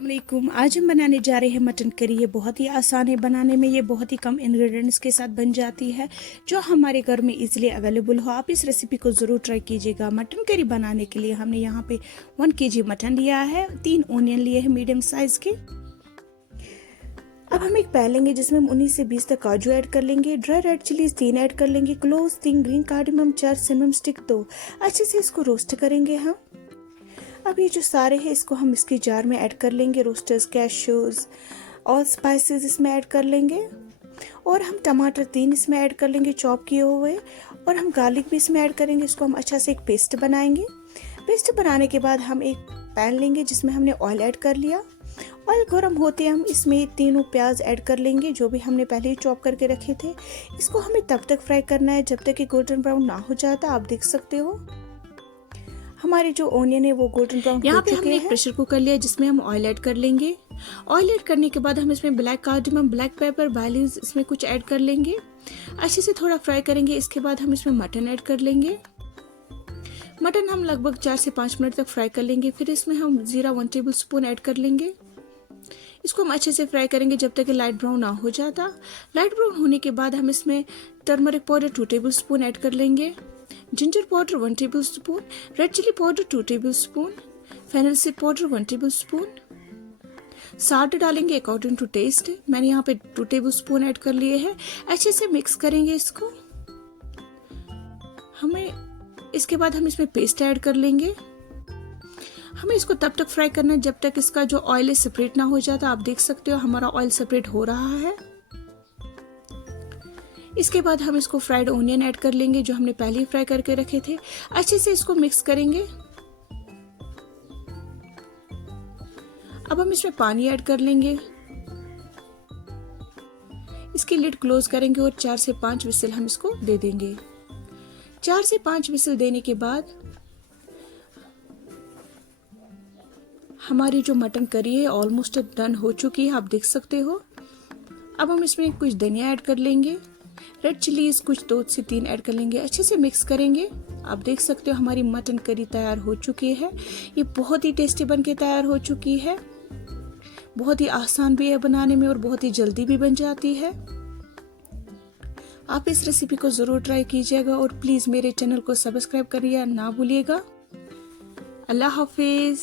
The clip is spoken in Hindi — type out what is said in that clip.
वालेकुम। आज हम बनाने जा रहे हैं मटन करी। ये बहुत ही आसान है बनाने में। ये बहुत ही कम इंग्रेडिएंट्स के साथ बन जाती है, जो हमारे घर में इजीली अवेलेबल हो। आप इस रेसिपी को ज़रूर ट्राई कीजिएगा। मटन करी बनाने के लिए हमने यहाँ पे 1 kg मटन लिया है, 3 ओनियन लिए हैं मीडियम साइज के। अब हम एक पैन लेंगे जिसमें हम 19 से 20 तक काजू ऐड कर लेंगे, ड्राई रेड चिलीज 3 ऐड कर लेंगे, cloves 3, green cardamom 4, cinnamon stick 2। अच्छे से इसको रोस्ट करेंगे हम। अब ये जो सारे हैं इसको हम इसके जार में ऐड कर लेंगे। रोस्टर्स, कैश्यूज और स्पाइसेस इसमें ऐड कर लेंगे, और हम टमाटर 3 इसमें ऐड कर लेंगे चॉप किए हुए, और हम गार्लिक भी इसमें ऐड करेंगे। इसको हम अच्छा से एक पेस्ट बनाएंगे। पेस्ट बनाने के बाद हम एक पैन लेंगे जिसमें हमने ऑयल ऐड कर लिया। ऑयल गर्म होते हम इसमें तीनों प्याज ऐड कर लेंगे जो भी हमने पहले ही चॉप करके रखे थे। इसको हमें तब तक फ्राई करना है जब तक कि गोल्डन ब्राउन ना हो जाता। आप देख सकते हो हमारे जो ओनियन है वो गोल्डन ब्राउन हो चुके हैं। यहाँ पे हमने एक प्रेशर कुकर लिया जिसमें हम ऑयल ऐड कर लेंगे। ऑयल ऐड करने के बाद हम इसमें black cardamom, black pepper, by leaves इसमें कुछ ऐड कर लेंगे। अच्छे से थोड़ा फ्राई करेंगे। इसके बाद हम इसमें मटन ऐड कर लेंगे। मटन हम लगभग 4 से 5 मिनट तक फ्राई कर लेंगे। फिर इसमें हम जीरा 1 टेबल स्पून ऐड कर लेंगे। इसको हम अच्छे से फ्राई करेंगे जब तक कि लाइट ब्राउन ना हो जाता। लाइट ब्राउन होने के बाद हम इसमें turmeric powder 2 tablespoon add कर लेंगे, ginger powder 1 tablespoon, red chilli powder 2 tablespoon, fennel seed powder 1 tablespoon. Salt डालेंगे अकॉर्डिंग टू टेस्ट। मैंने यहाँ पे 2 टेबल स्पून ऐड कर लिए हैं। अच्छे से मिक्स करेंगे इसको। इसके बाद हम इसमें पेस्ट ऐड कर लेंगे। हमें इसको तब तक फ्राई करना है जब तक इसका जो ऑयल है सेपरेट ना हो जाता। आप देख सकते हो हमारा ऑयल सेपरेट हो रहा है। इसके बाद हम इसको फ्राइड ओनियन ऐड कर लेंगे जो हमने पहले ही फ्राई करके रखे थे। अच्छे से इसको मिक्स करेंगे। अब हम इसमें पानी ऐड कर लेंगे। इसकी लिड क्लोज करेंगे और 4 से 5 विसल हम इसको दे देंगे। 4 से 5 विसल देने के बाद हमारी जो मटन करी है ऑलमोस्ट डन हो चुकी है। आप देख सकते हो। अब हम इसमें कुछ धनिया ऐड कर लेंगे, रेड चिलीज कुछ 2 से 3 ऐड कर लेंगे। अच्छे से मिक्स करेंगे। आप देख सकते हो हमारी मटन करी तैयार हो चुकी है। ये बहुत ही टेस्टी बन के तैयार हो चुकी है। बहुत ही आसान भी है बनाने में और बहुत ही जल्दी भी बन जाती है। आप इस रेसिपी को जरूर ट्राई कीजिएगा और प्लीज मेरे चैनल को सब्सक्राइब करिए ना भूलिएगा। अल्लाह हाफिज।